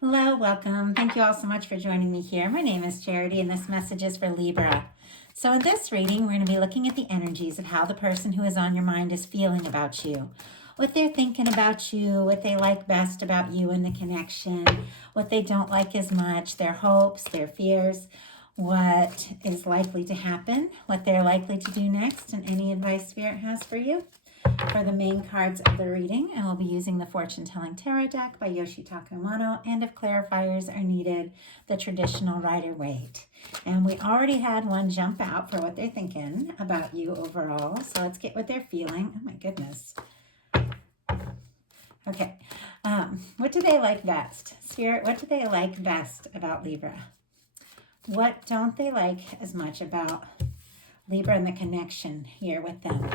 Hello, welcome. Thank you all so much for joining me here. My name is Charity, and this message is for Libra. So, in this reading, we're going to be looking at the energies of how the person who is on your mind is feeling about you, what they're thinking about you, what they like best about you and the connection, what they don't like as much, their hopes, their fears, what is likely to happen, what they're likely to do next, and any advice Spirit has for you. For the main cards of the reading, I will be using the Fortune Telling Tarot deck by Yoshitaka Amano, and if clarifiers are needed, the traditional Rider-Waite. And we already had one jump out for what they're thinking about you overall, so let's get what they're feeling. Oh my goodness. Okay, what do they like best? Spirit, what do they like best about Libra? What don't they like as much about Libra and the connection here with them?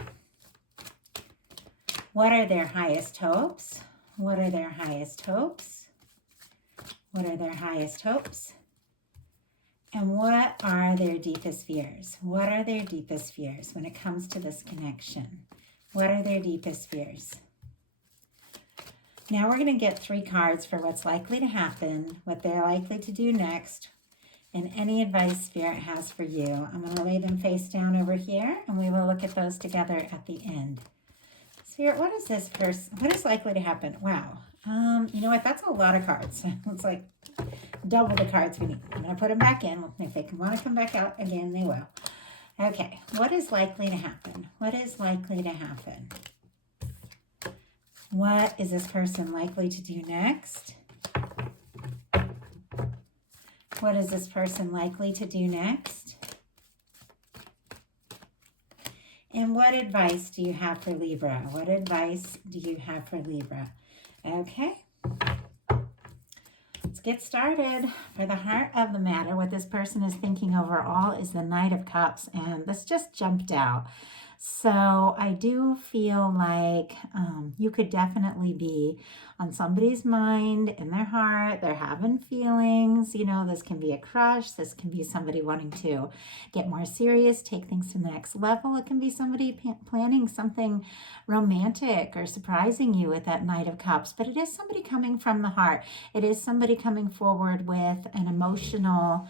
What are their highest hopes? What are their highest hopes? What are their highest hopes? And what are their deepest fears? What are their deepest fears when it comes to this connection? What are their deepest fears? Now we're going to get 3 cards for what's likely to happen, what they're likely to do next, and any advice Spirit has for you. I'm going to lay them face down over here, and we will look at those together at the end. Spirit, what is this person? What is likely to happen? Wow. You know what? That's a lot of cards. It's like double the cards we need. I'm going to put them back in. If they want to come back out again, they will. Okay. What is likely to happen? What is likely to happen? What is this person likely to do next? What is this person likely to do next? And what advice do you have for Libra? What advice do you have for Libra? Okay. Let's get started. For the heart of the matter, what this person is thinking overall is the Knight of Cups. And this just jumped out. So I do feel like you could definitely be on somebody's mind, in their heart. They're having feelings. You know, this can be a crush. This can be somebody wanting to get more serious, take things to the next level. It can be somebody planning something romantic or surprising you with that Knight of Cups. But it is somebody coming from the heart. It is somebody coming forward with an emotional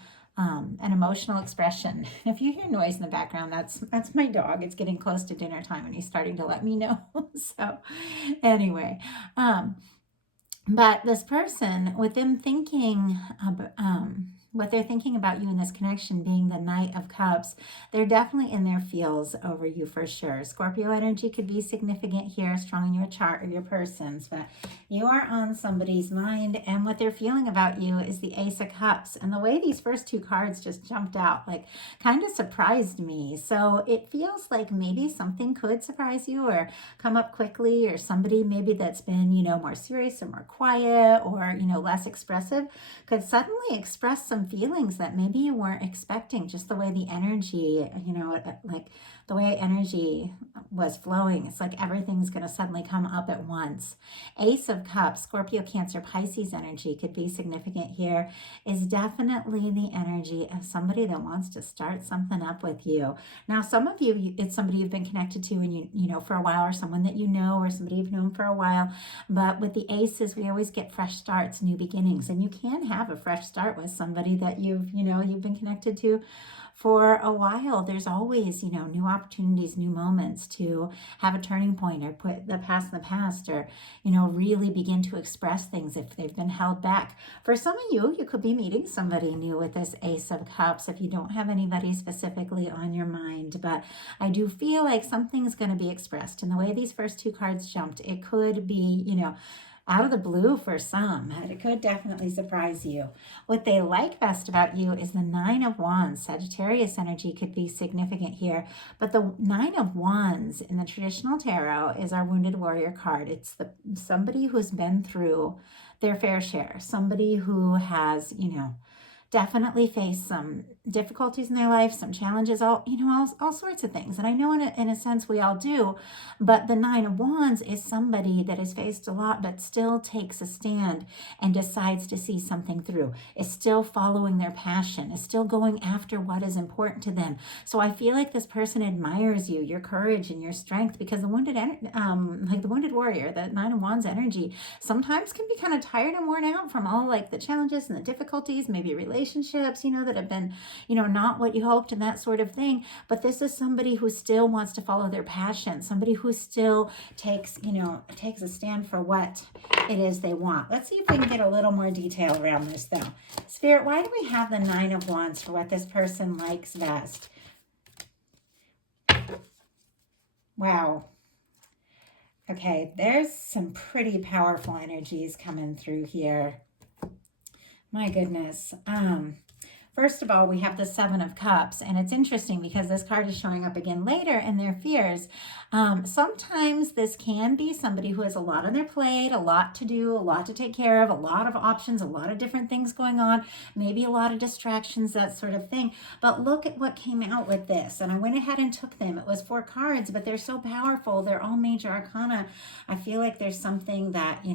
expression. If you hear noise in the background, that's my dog. It's getting close to dinner time and he's starting to let me know. So anyway, but this person, with them thinking what they're thinking about you in this connection being the Knight of Cups, they're definitely in their feels over you for sure. Scorpio energy could be significant here, strong in your chart or your person's, but you are on somebody's mind, and what they're feeling about you is the Ace of Cups. And the way these first 2 cards just jumped out, like, kind of surprised me. So it feels like maybe something could surprise you or come up quickly, or somebody maybe that's been, more serious or more quiet or, less expressive could suddenly express some feelings that maybe you weren't expecting, just the way the energy, like the way energy was flowing. It's like everything's going to suddenly come up at once. Ace of Cups, Scorpio, Cancer, Pisces energy could be significant here, is definitely the energy of somebody that wants to start something up with you. Now, some of you, it's somebody you've been connected to and you know for a while, or someone that you know, or somebody you've known for a while. But with the aces, we always get fresh starts, new beginnings, and you can have a fresh start with somebody that you've been connected to for a while. There's always, new opportunities, new moments to have a turning point, or put the past in the past, or, really begin to express things if they've been held back. For some of you, you could be meeting somebody new with this Ace of Cups if you don't have anybody specifically on your mind. But I do feel like something's going to be expressed. And the way these first 2 cards jumped, it could be, out of the blue for some. It could definitely surprise you. What they like best about you is the 9 of Wands. Sagittarius energy could be significant here, but the 9 of Wands in the traditional tarot is our Wounded Warrior card. It's somebody who's been through their fair share, somebody who has, definitely face some difficulties in their life, some challenges, all sorts of things. And I know in a sense we all do, but the Nine of Wands is somebody that has faced a lot, but still takes a stand and decides to see something through, is still following their passion, is still going after what is important to them. So I feel like this person admires you, your courage and your strength, because the like the wounded warrior, the Nine of Wands energy, sometimes can be kind of tired and worn out from all like the challenges and the difficulties, maybe relationships, that have been, not what you hoped and that sort of thing. But this is somebody who still wants to follow their passion, somebody who still takes a stand for what it is they want. Let's see if we can get a little more detail around this though. Spirit, why do we have the Nine of Wands for what this person likes best? Wow. Okay, there's some pretty powerful energies coming through here. My goodness. First of all, we have the Seven of Cups, and it's interesting because this card is showing up again later in their fears. Sometimes this can be somebody who has a lot on their plate, a lot to do, a lot to take care of, a lot of options, a lot of different things going on, maybe a lot of distractions, that sort of thing. But look at what came out with this, and I went ahead and took them. It was 4 cards, but they're so powerful. They're all major arcana. I feel like there's something that,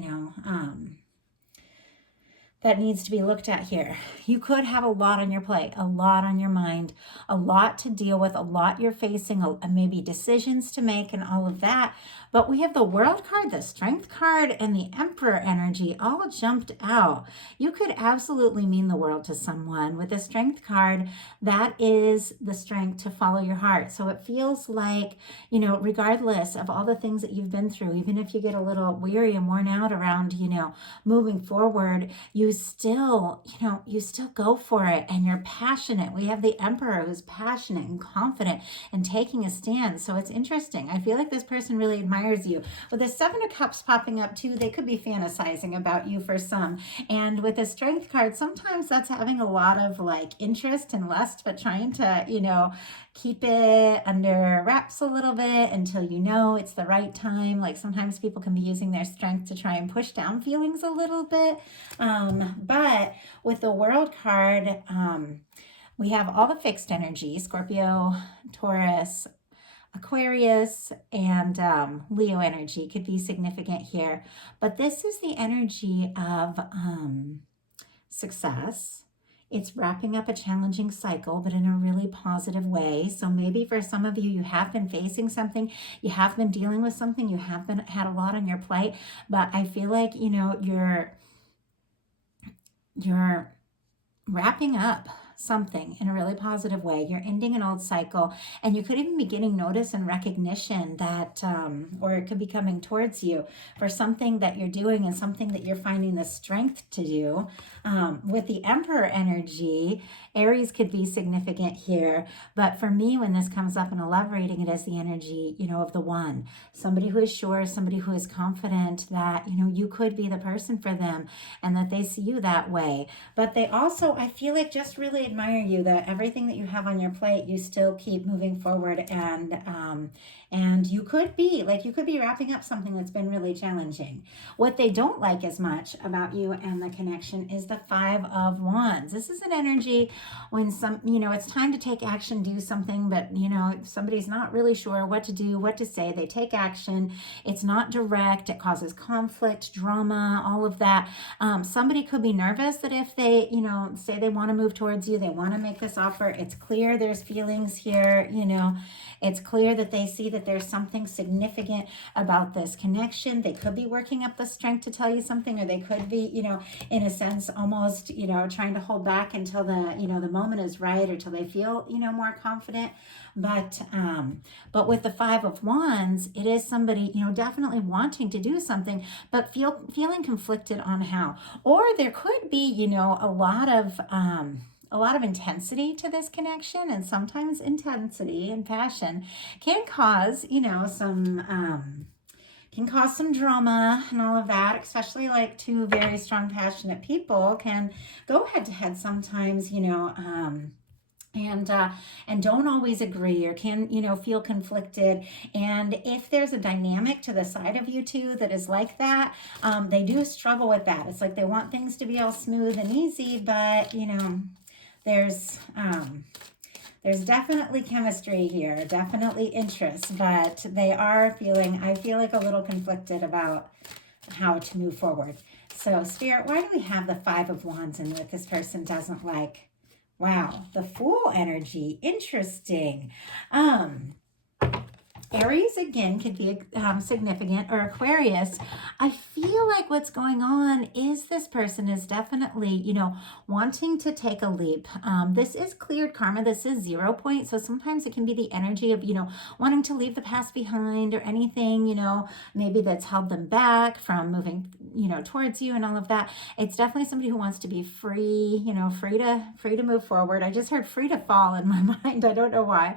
that needs to be looked at here. You could have a lot on your plate, a lot on your mind, a lot to deal with, a lot you're facing, maybe decisions to make and all of that. But we have the World card, the Strength card, and the Emperor energy all jumped out. You could absolutely mean the world to someone. With the Strength card, that is the strength to follow your heart. So it feels like, regardless of all the things that you've been through, even if you get a little weary and worn out around, moving forward, you still go for it and you're passionate. We have the Emperor who's passionate and confident and taking a stand. So it's interesting. I feel like this person really admires you. With the Seven of Cups popping up too, they could be fantasizing about you for some. And with the Strength card, sometimes that's having a lot of like interest and lust, but trying to, keep it under wraps a little bit until it's the right time. Like sometimes people can be using their strength to try and push down feelings a little bit. But with the World card, we have all the fixed energy, Scorpio, Taurus, Aquarius, and Leo energy could be significant here. But this is the energy of success. It's wrapping up a challenging cycle, but in a really positive way. So maybe for some of you, you have been facing something, you have been dealing with something, you have been had a lot on your plate, but I feel like, you're wrapping up something in a really positive way. You're ending an old cycle, and you could even be getting notice and recognition that, or it could be coming towards you for something that you're doing and something that you're finding the strength to do. With the Emperor energy, Aries could be significant here, but for me, when this comes up in a love reading, it is the energy, of the One. Somebody who is sure, somebody who is confident that, you could be the person for them and that they see you that way. But they also, I feel like, just really admire you, that everything that you have on your plate, you still keep moving forward, and you could be wrapping up something that's been really challenging. What they don't like as much about you and the connection is the Five of Wands. This is an energy when it's time to take action, do something, but if somebody's not really sure what to do, what to say, they take action. It's not direct. It causes conflict, drama, all of that. Somebody could be nervous that if they, say they want to move towards you, they want to make this offer, it's clear there's feelings here, it's clear that they see that there's something significant about this connection. They could be working up the strength to tell you something, or they could be, in a sense, almost, trying to hold back until the moment is right, or till they feel, more confident. But with the Five of Wands, it is somebody, definitely wanting to do something, but feeling conflicted on how. Or there could be, a lot of intensity to this connection, and sometimes intensity and passion can cause, can cause some drama and all of that, especially like two very strong, passionate people can go head to head sometimes, and don't always agree, or can, feel conflicted. And if there's a dynamic to the side of you two that is like that, they do struggle with that. It's like they want things to be all smooth and easy, but, there's definitely chemistry here, definitely interest, but they are feeling, I feel like, a little conflicted about how to move forward. So Spirit, why do we have the Five of Wands and what this person doesn't like? Wow, the Fool energy, interesting. Aries, again, could be significant, or Aquarius. I feel like what's going on is this person is definitely, wanting to take a leap. This is cleared karma. This is 0 point. So sometimes it can be the energy of, wanting to leave the past behind, or anything, maybe that's held them back from moving, towards you and all of that. It's definitely somebody who wants to be free, free to move forward. I just heard free to fall in my mind. I don't know why.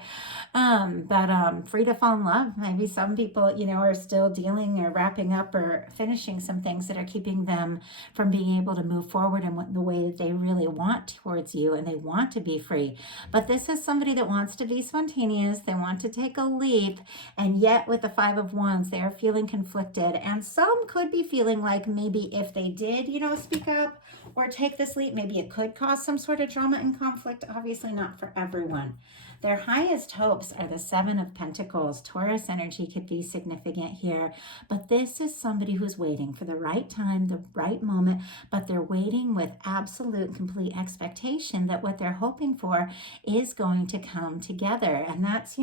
But free to fall in love. Maybe some people, are still dealing or wrapping up or finishing some things that are keeping them from being able to move forward in the way that they really want towards you, and they want to be free. But this is somebody that wants to be spontaneous. They want to take a leap, and yet with the Five of Wands, they are feeling conflicted. And some could be feeling like maybe if they did, speak up or take this leap, maybe it could cause some sort of drama and conflict. Obviously not for everyone. Their highest hopes are the Seven of Pentacles. Taurus energy could be significant here, but this is somebody who's waiting for the right time, the right moment, but they're waiting with absolute, complete expectation that what they're hoping for is going to come together. And that's,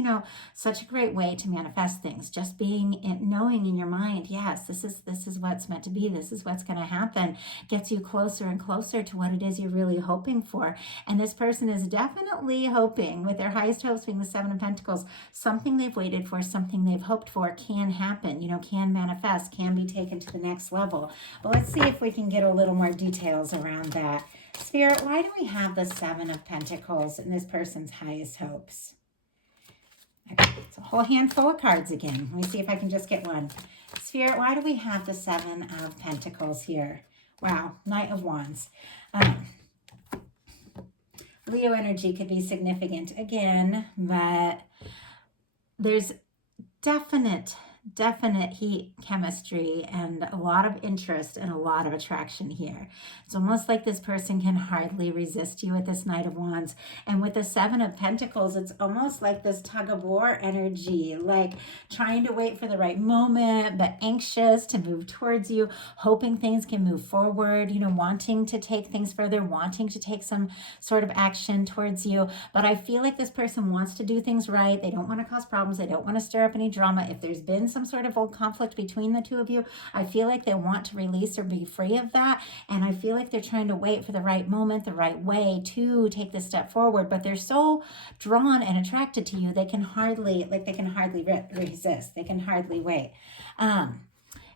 such a great way to manifest things. Just knowing in your mind, yes, this is what's meant to be. This is what's going to happen, gets you closer and closer to what it is you're really hoping for. And this person is definitely hoping, with their highest hopes being the Seven of Pentacles, something they've waited for, something they've hoped for can happen, can manifest, can be taken to the next level. But let's see if we can get a little more details around that. Spirit, why do we have the Seven of Pentacles in this person's highest hopes? Okay, it's a whole handful of cards again. Let me see if I can just get one. Spirit, why do we have the Seven of Pentacles here? Wow, Knight of Wands. Leo energy could be significant again, but there's definite heat, chemistry, and a lot of interest and a lot of attraction here. It's almost like this person can hardly resist you with this Knight of Wands. And with the Seven of Pentacles, it's almost like this tug of war energy, like trying to wait for the right moment, but anxious to move towards you, hoping things can move forward, wanting to take things further, wanting to take some sort of action towards you. But I feel like this person wants to do things right. They don't want to cause problems. They don't want to stir up any drama. If there's been some sort of old conflict between the two of you, I feel like they want to release or be free of that. And I feel like they're trying to wait for the right moment, the right way to take this step forward. But they're so drawn and attracted to you, they can hardly resist. They can hardly wait.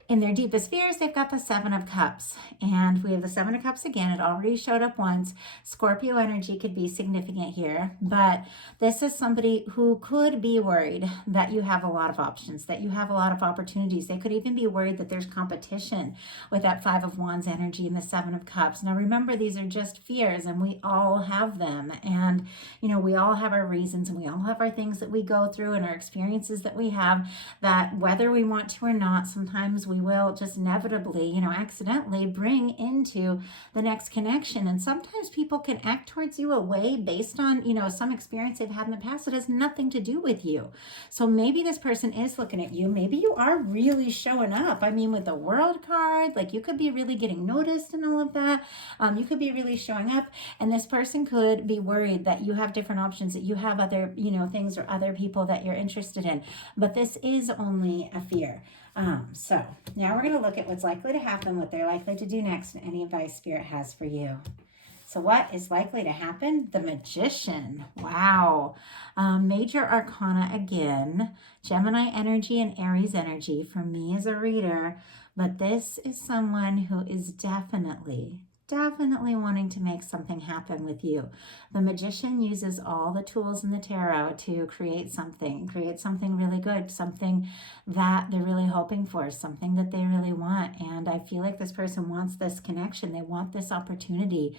In their deepest fears, they've got the Seven of Cups. And we have the Seven of Cups again. It already showed up once. Scorpio energy could be significant here. But this is somebody who could be worried that you have a lot of options, that you have a lot of opportunities. They could even be worried that there's competition with that Five of Wands energy and the Seven of Cups. Now remember, these are just fears, and we all have them. And, we all have our reasons, and we all have our things that we go through and our experiences that we have, that whether we want to or not, sometimes we will just inevitably, accidentally bring into the next connection. And sometimes people can act towards you a way based on, some experience they've had in the past that has nothing to do with you. So maybe this person is looking at you. Maybe you are really showing up. I mean, with the World card, like, you could be really getting noticed and all of that. You could be really showing up, and this person could be worried that you have different options, that you have other, things or other people that you're interested in. But this is only a fear. So now we're going to look at what's likely to happen, what they're likely to do next, and any advice Spirit has for you. So what is likely to happen? The Magician. Wow. Major Arcana again. Gemini energy and Aries energy for me as a reader. But this is someone who is definitely wanting to make something happen with you. The Magician uses all the tools in the tarot to create something really good, something that they're really hoping for, something that they really want. And I feel like this person wants this connection. They want this opportunity.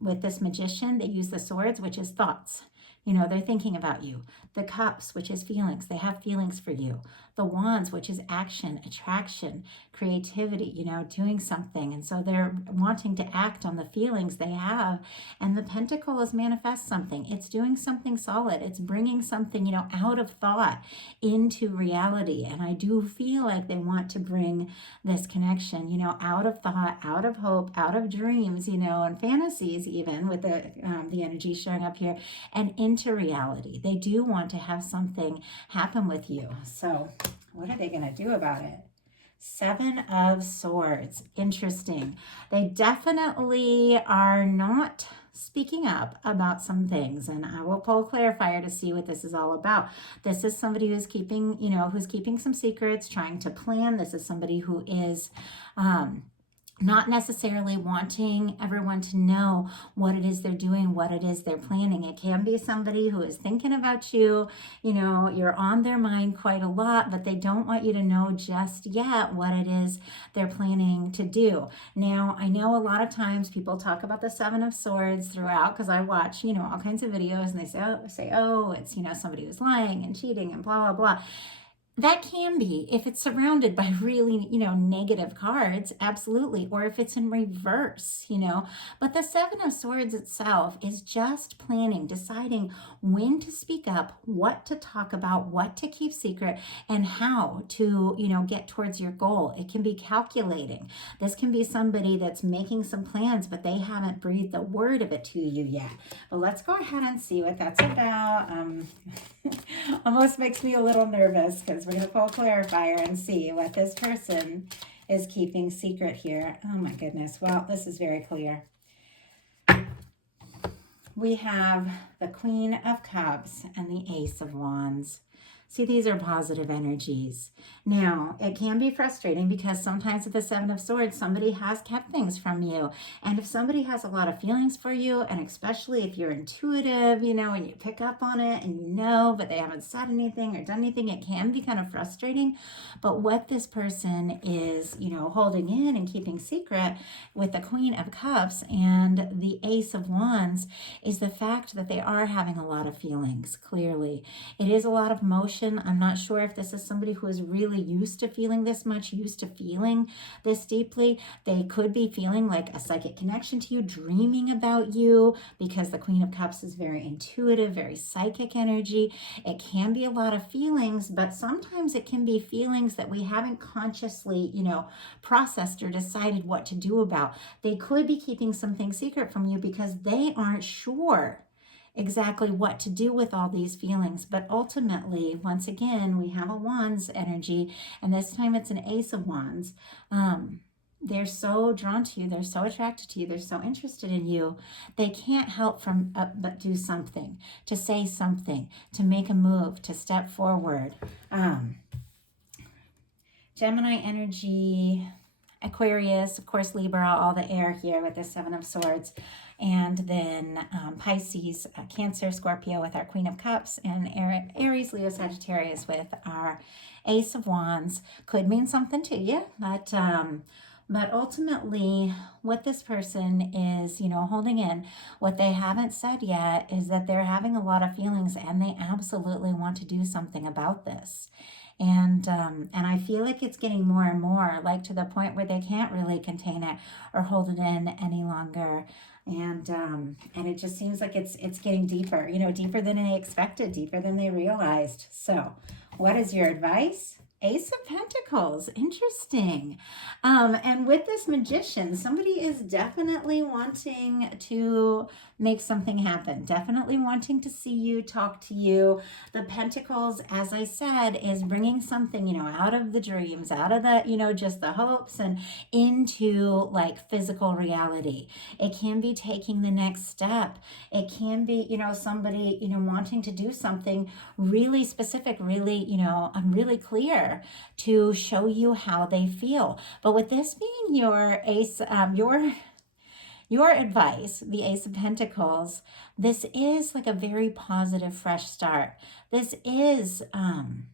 With this Magician, they use the swords, which is thoughts, they're thinking about you. The cups, which is feelings, they have feelings for you. The wands, which is action, attraction, creativity, doing something. And so they're wanting to act on the feelings they have. And the pentacle is manifest something. It's doing something solid. It's bringing something, out of thought into reality. And I do feel like they want to bring this connection, out of thought, out of hope, out of dreams, and fantasies, even with the energy showing up here, and into reality. They do want to have something happen with you. So what are they going to do about it? Seven of Swords. Interesting. They definitely are not speaking up about some things, and I will pull a clarifier to see what this is all about. This is somebody who's keeping, who's keeping some secrets, trying to plan. This is somebody who is not necessarily wanting everyone to know what it is they're doing, what it is they're planning. It can be somebody who is thinking about you, you're on their mind quite a lot, but they don't want you to know just yet what it is they're planning to do. Now, I know a lot of times people talk about the Seven of Swords throughout, because I watch, all kinds of videos, and they say, oh, it's, somebody who's lying and cheating and blah, blah, blah. That can be if it's surrounded by really, negative cards, absolutely. Or if it's in reverse, But the Seven of Swords itself is just planning, deciding when to speak up, what to talk about, what to keep secret, and how to, get towards your goal. It can be calculating. This can be somebody that's making some plans, but they haven't breathed a word of it to you yet. But let's go ahead and see what that's about. Almost makes me a little nervous, because we're going to pull a clarifier and see what this person is keeping secret here. Oh my goodness. Well, this is very clear. We have the Queen of Cups and the Ace of Wands. See, these are positive energies. Now, it can be frustrating because sometimes with the Seven of Swords, somebody has kept things from you. And if somebody has a lot of feelings for you, and especially if you're intuitive, and you pick up on it and but they haven't said anything or done anything, it can be kind of frustrating. But what this person is, holding in and keeping secret with the Queen of Cups and the Ace of Wands is the fact that they are having a lot of feelings, clearly. It is a lot of motion. I'm not sure if this is somebody who is really used to feeling this much, used to feeling this deeply. They could be feeling like a psychic connection to you, dreaming about you, because the Queen of Cups is very intuitive, very psychic energy. It can be a lot of feelings, but sometimes it can be feelings that we haven't consciously, processed or decided what to do about. They could be keeping something secret from you because they aren't sure exactly what to do with all these feelings. But ultimately, once again, we have a Wands energy, and this time it's an Ace of Wands. They're so drawn to you, they're so attracted to you, they're so interested in you, they can't help but do something, to say something, to make a move, to step forward. Gemini energy, Aquarius, of course, Libra, all the air here with the Seven of Swords. And then Pisces, Cancer, Scorpio with our Queen of Cups, and Aries, Leo, Sagittarius with our Ace of Wands. Could mean something to you, but ultimately what this person is, holding in, what they haven't said yet is that they're having a lot of feelings and they absolutely want to do something about this. And I feel like it's getting more and more, like to the point where they can't really contain it or hold it in any longer. And it just seems like it's getting deeper, deeper than they expected, deeper than they realized. So what is your advice? Ace of Pentacles. Interesting. And with this Magician, somebody is definitely wanting to make something happen, definitely wanting to see you, talk to you. The Pentacles, as I said, is bringing something, out of the dreams, out of the, just the hopes, and into like physical reality. It can be taking the next step. It can be, somebody, wanting to do something really specific, really, really clear to show you how they feel. But with this being your ace, your advice, the Ace of Pentacles, this is like a very positive, fresh start. This is an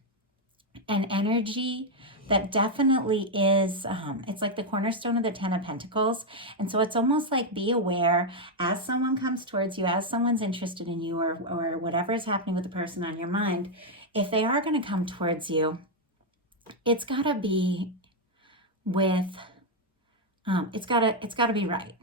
energy that definitely is, it's like the cornerstone of the 10 of Pentacles. And so it's almost like be aware as someone comes towards you, as someone's interested in you, or whatever is happening with the person on your mind, if they are going to come towards you, it's got to be with, it's got to be right.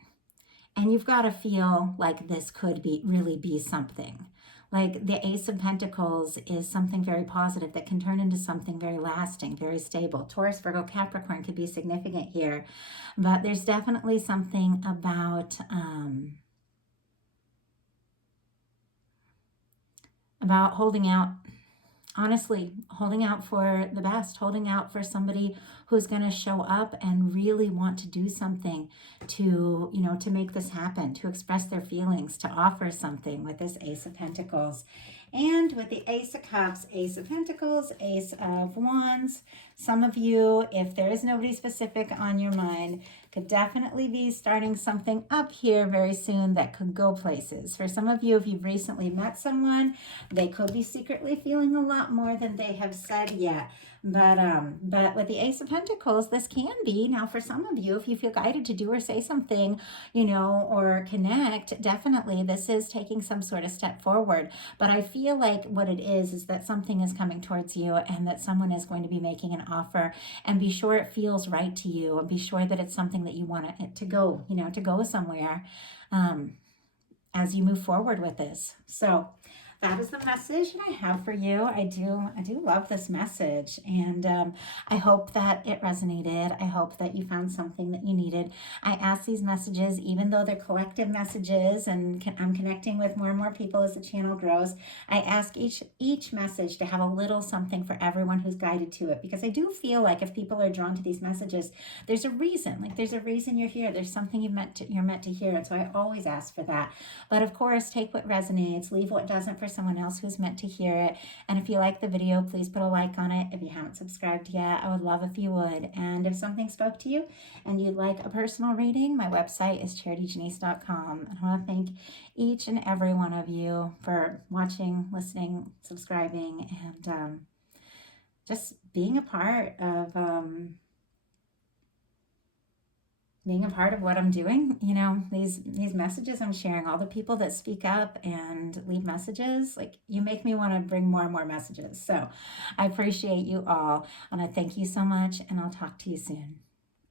And you've got to feel like this could be really be something. Like the Ace of Pentacles is something very positive that can turn into something very lasting, very stable. Taurus, Virgo, Capricorn could be significant here. But there's definitely something about holding out. Honestly, holding out for the best, holding out for somebody who's going to show up and really want to do something to, to make this happen, to express their feelings, to offer something with this Ace of Pentacles. And with the Ace of Cups, Ace of Pentacles, Ace of Wands, some of you, if there is nobody specific on your mind, could definitely be starting something up here very soon that could go places. For some of you, if you've recently met someone, they could be secretly feeling a lot more than they have said yet. But with the Ace of Pentacles, this can be, now for some of you, if you feel guided to do or say something, or connect, definitely this is taking some sort of step forward. But I feel like what it is that something is coming towards you and that someone is going to be making an offer, and be sure it feels right to you, and be sure that it's something that you want it to go, to go somewhere as you move forward with this. So that is the message I have for you. I do love this message, and I hope that it resonated. I hope that you found something that you needed. I ask these messages, even though they're collective messages, and I'm connecting with more and more people as the channel grows. I ask each message to have a little something for everyone who's guided to it, because I do feel like if people are drawn to these messages, there's a reason. Like there's a reason you're here. There's something you're meant to hear, and so I always ask for that. But of course, take what resonates, leave what doesn't for someone else who's meant to hear it. And if you like the video, please put a like on it. If you haven't subscribed yet, I would love if you would. And if something spoke to you and you'd like a personal reading, my website is charityjanice.com. And I want to thank each and every one of you for watching, listening, subscribing, and just being a part of what I'm doing. These messages I'm sharing, all the people that speak up and leave messages, like, you make me want to bring more and more messages. So I appreciate you all, and I thank you so much, and I'll talk to you soon.